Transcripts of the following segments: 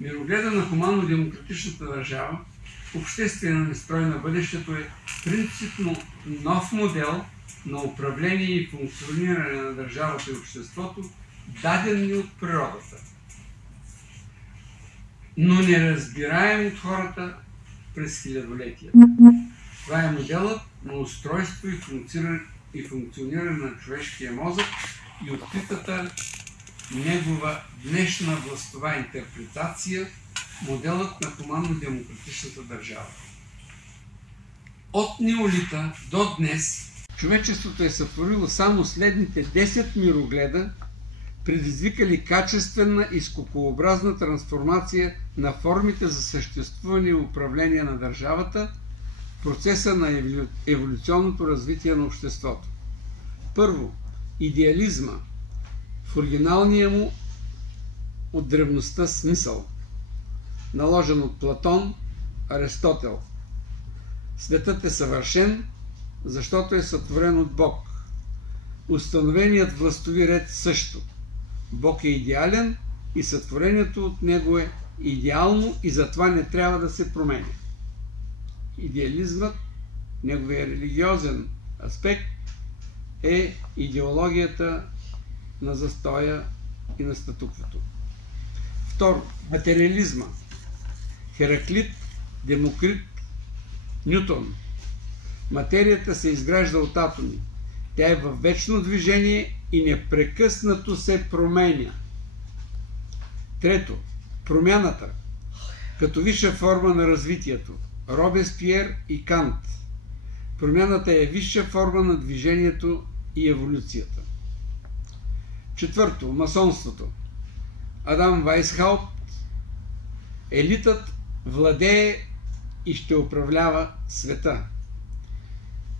Мирогледа на хуманно-демократичната държава, общественият строй на бъдещето е принципно нов модел на управление и функциониране на държавата и обществото, даден ни от природата, но неразбираем от хората през хилядолетията. Това е моделът на устройство и функциониране на човешкия мозък и откритата негова днешна властова интерпретация, моделът на хуманно-демократичната държава. От неолита до днес човечеството е сътворило само следните 10 мирогледа, предизвикали качествена и скокообразна трансформация на формите за съществуване и управление на държавата в процеса на еволюционното развитие на обществото. Първо, идеализма в оригиналния му от древността смисъл, наложен от Платон, Аристотел. Светът е съвършен, защото е сътворен от Бог. Установеният властови ред също. Бог е идеален и сътворението от него е идеално и затова не трябва да се променя. Идеализмът, неговия религиозен аспект, е идеологията на застоя и на статуквото. Второ, материализма. Хераклит, Демокрит, Нютон. Материята се изгражда от атоми. Тя е във вечно движение и непрекъснато се променя. Трето, промяната като висша форма на развитието. Робеспиер и Кант. Промяната е висша форма на движението и еволюцията. Четвърто, масонството. Адам Вайсхаупт. Елитът владее и ще управлява света.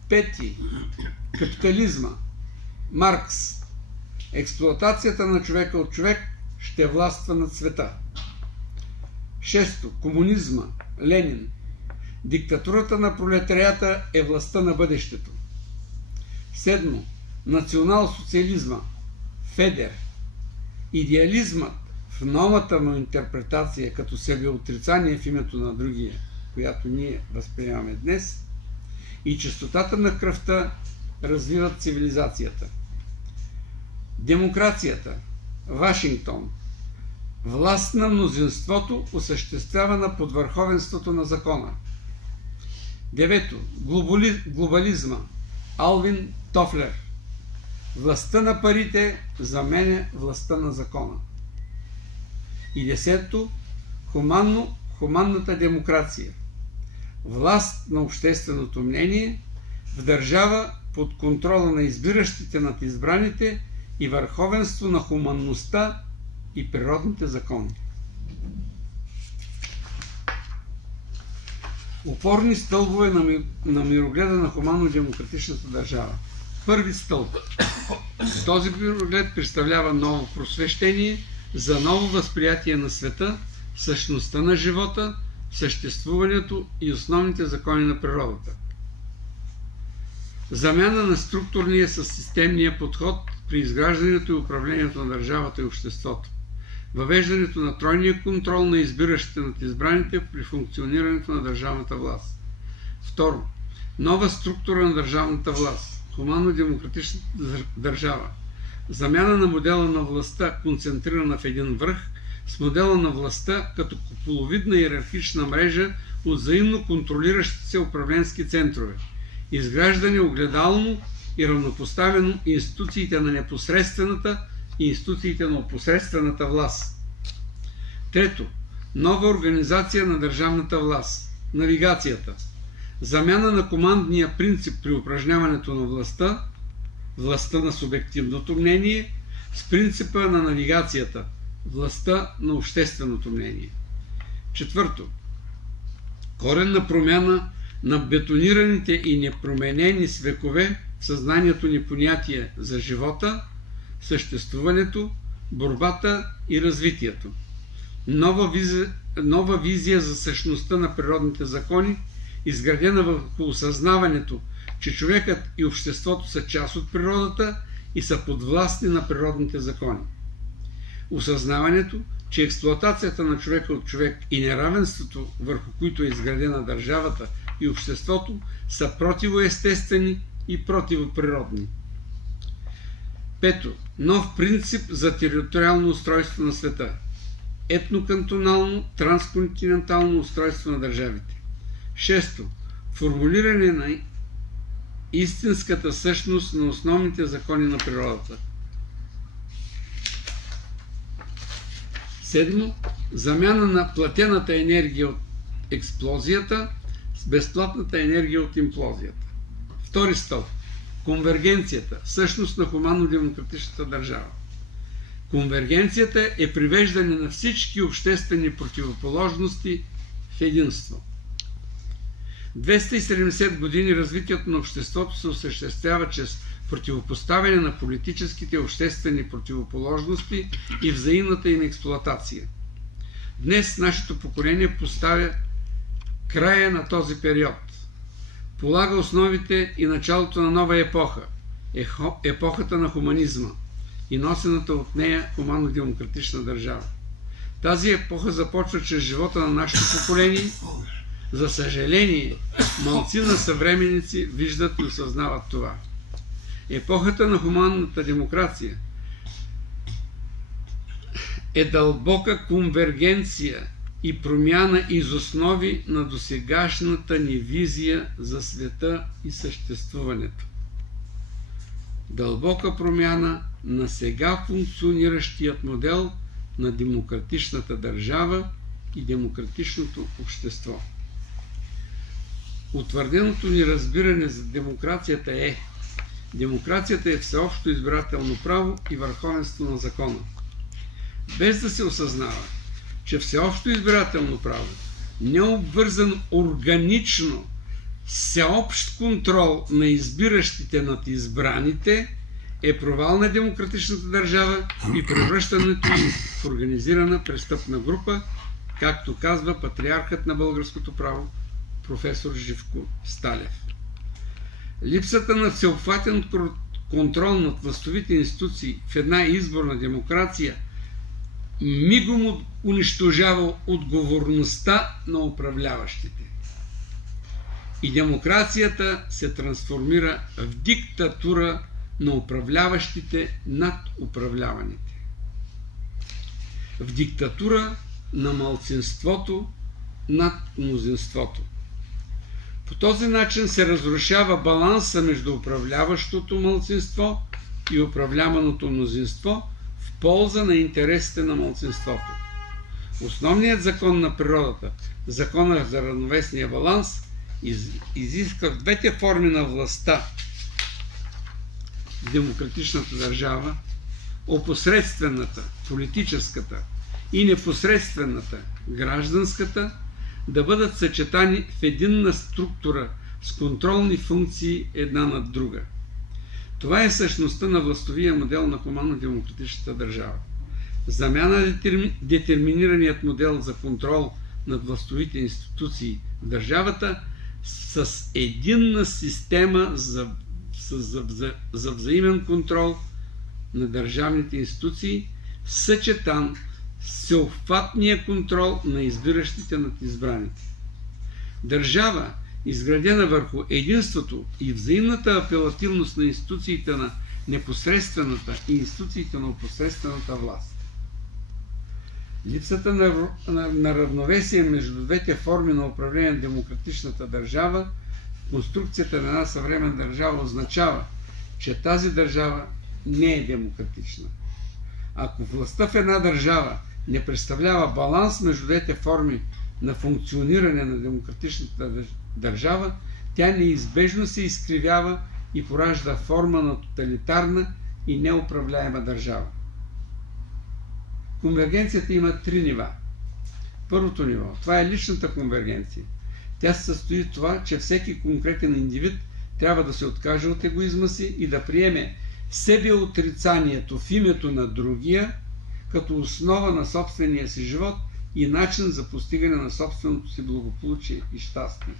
Пети, капитализма. Маркс. Експлоатацията на човека от човек ще властва над света. Шесто, комунизма. Ленин. Диктатурата на пролетарията е властта на бъдещето. Седмо, национал-социализма. Федер. Идеализмът в новата му интерпретация като себеотрицание в името на другия, която ние възприемаме днес, и чистотата на кръвта развиват цивилизацията. Демокрацията. Вашингтон. Власт на мнозинството, осъществявана под върховенството на закона. Девето. Глобализма. Алвин Тофлер. Властта на парите заменя властта на закона. И десето. Хуманната демокрация. Власт на общественото мнение в държава под контрола на избиращите над избраните и върховенство на хуманността и природните закони. Опорни стълбове на мирогледа на хуманно-демократичната държава. Първи стълб. Този мироглед представлява ново просвещение за ново възприятие на света, същността на живота, съществуването и основните закони на природата. Замяна на структурния със системния подход при изграждането и управлението на държавата и обществото. Въвеждането на тройния контрол на избиращите над избраните при функционирането на държавната власт. Второ, нова структура на държавната власт. Хуманно-демократична държава. Замяна на модела на властта, концентрирана в един връх, с модела на властта като куполовидна иерархична мрежа от взаимно контролиращи се управленски центрове. Изграждане огледално и равнопоставено институциите на непосредствената и институциите на опосредствената власт. Трето, нова организация на държавната власт. Навигацията. Замяна на командния принцип при упражняването на властта, властта на субективното мнение, с принципа на навигацията, властта на общественото мнение. Четвърто, коренна промяна на бетонираните и непроменени с векове в съзнанието ни понятия за живота, съществуването, борбата и развитието. Нова визия за същността на природните закони, изградена върху осъзнаването, че човекът и обществото са част от природата и са подвластни на природните закони. Осъзнаването, че експлоатацията на човека от човек и неравенството, върху които е изградена държавата и обществото, са противоестествени и противоприродни. Пето. Нов принцип за териториално устройство на света. Етнокантонално, трансконтинентално устройство на държавите. Шесто. Формулиране на истинската същност на основните закони на природата. Седмо. Замяна на платената енергия от експлозията с безплатната енергия от имплозията. Втори стълб. Конвергенцията, същност на хуманно-демократичната държава. Конвергенцията е привеждане на всички обществени противоположности в единство. 270 години развитието на обществото се осъществява чрез противопоставяне на политическите и обществени противоположности и взаимната им експлоатация. Днес нашето поколение поставя края на този период. Полага основите и началото на нова епоха, епохата на хуманизма и носената от нея хуманно-демократична държава. Тази епоха започва чрез живота на нашето поколение. За съжаление, малцина съвременници виждат и осъзнават това. Епохата на хуманната демокрация е дълбока конвергенция и промяна из основи на досегашната ни визия за света и съществуването. Дълбока промяна на сега функциониращият модел на демократичната държава и демократичното общество. Утвърденото ни разбиране за демокрацията е: демокрацията е всеобщо избирателно право и върховенство на закона. Без да се осъзнава, че всеобщо избирателно право, не обвързан органично всеобщ контрол на избиращите над избраните, е провал на демократичната държава и превръщането ѝ в организирана престъпна група, както казва патриархът на българското право професор Живко Сталев. Липсата на всеобхватен контрол над властовите институции в една изборна демокрация мигом унищожава отговорността на управляващите. И демокрацията се трансформира в диктатура на управляващите над управляваните. В диктатура на малцинството над мнозинството. По този начин се разрушава баланса между управляващото малцинство и управляваното мнозинство в полза на интересите на малцинството. Основният закон на природата, законът за равновесния баланс, изисква в двете форми на властта в демократичната държава, опосредствената, политическата и непосредствената, гражданската, да бъдат съчетани в единна структура с контролни функции една над друга. Това е същността на властовия модел на хуманно-демократичната държава. Замяна на детерминираният модел за контрол над властовите институции в държавата с единна система за взаимен контрол на държавните институции, съчетан с всеобхватния контрол на избиращите над избраните. Държава, изградена върху единството и взаимната апелативност на институциите на непосредствената и институциите на опосредствената власт. Липсата на равновесие между двете форми на управление на демократичната държава в конструкцията на една съвременна държава означава, че тази държава не е демократична. Ако властта в една държава не представлява баланс между двете форми на функциониране на демократичната държава, тя неизбежно се изкривява и поражда форма на тоталитарна и неуправляема държава. Конвергенцията има три нива. Първото ниво, това е личната конвергенция. Тя се състои в това, че всеки конкретен индивид трябва да се откаже от егоизма си и да приеме себеотрицанието в името на другия като основа на собствения си живот и начин за постигане на собственото си благополучие и щастие.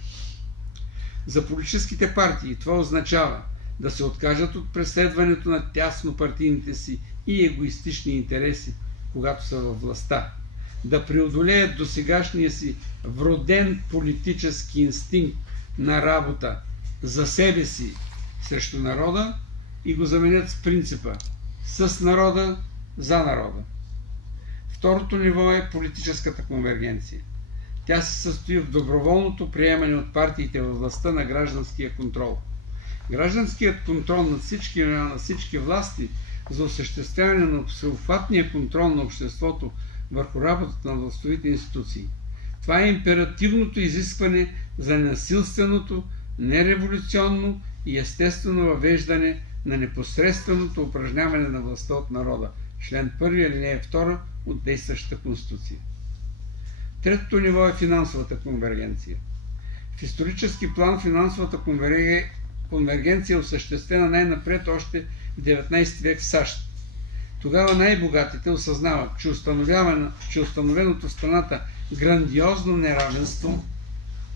За политическите партии това означава да се откажат от преследването на тясно партийните си и егоистични интереси когато са във властта, да преодолеят досегашния си вроден политически инстинкт на работа за себе си срещу народа и го заменят с принципа с народа, за народа. Второто ниво е политическата конвергенция. Тя се състои в доброволното приемане от партиите във властта на гражданския контрол. Гражданският контрол над всички власти за осъществяване на всеобхватния контрол на обществото върху работата на властовите институции. Това е императивното изискване за ненасилственото, нереволюционно и естествено въвеждане на непосредственото упражняване на властта от народа. Член 1, алинея 2 от действащата Конституция. Третото ниво е финансовата конвергенция. В исторически план финансовата конвергенция е осъществена най-напред още в 19 век в САЩ. Тогава най-богатите осъзнават, че установеното в страната грандиозно неравенство